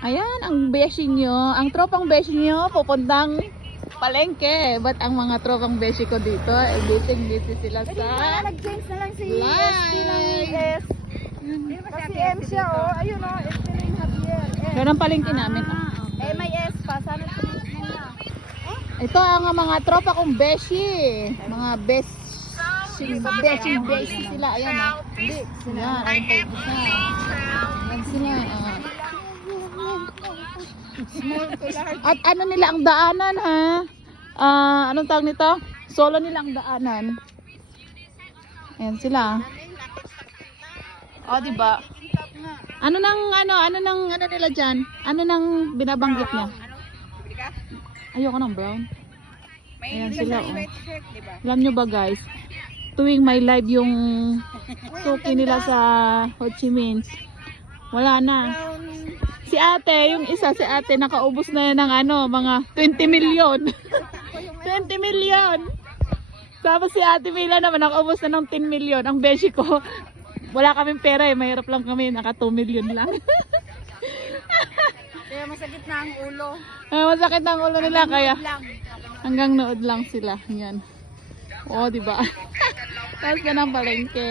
Ayan, ang beshi nyo. Ang tropang beshi nyo pupuntang palengke. Ba't ang mga tropang beshi ko dito? Busy sila sa Nag-change na lang si live. S. Kasi M siya, oh. Ayun, oh. S na yung Javier. Yan ang palengke namin. Eh, may S pa. Sana tumitin na. Ito ang mga tropa kong beshi. Mga beshi sila. Ayan, ha. Hindi. Yan, ang focus na. Yan sila. At ano nila ang daanan, ha? Anong tawag nito? Solo nila ang daanan. Ayan sila. O, diba? Ano nila dyan? Ano nang binabanggit niya? Ayoko ng brown. Ayan sila, oh. Alam nyo ba, guys? Tuwing may live yung suki nila sa Ho Chi Minh, wala na. Si ate, yung isa si ate, nakaubos na ng mga 20 million. 20 million! Tapos si ate Mila naman, nakaubos na ng 10 million. Ang beshi ko, wala kaming pera eh. Mahirap lang kami, naka 2 million lang. Kaya masakit na ang ulo. Masakit ang ulo nila, kaya hanggang nood lang sila. Yan. Oo, diba? Tapos ka ng palengke.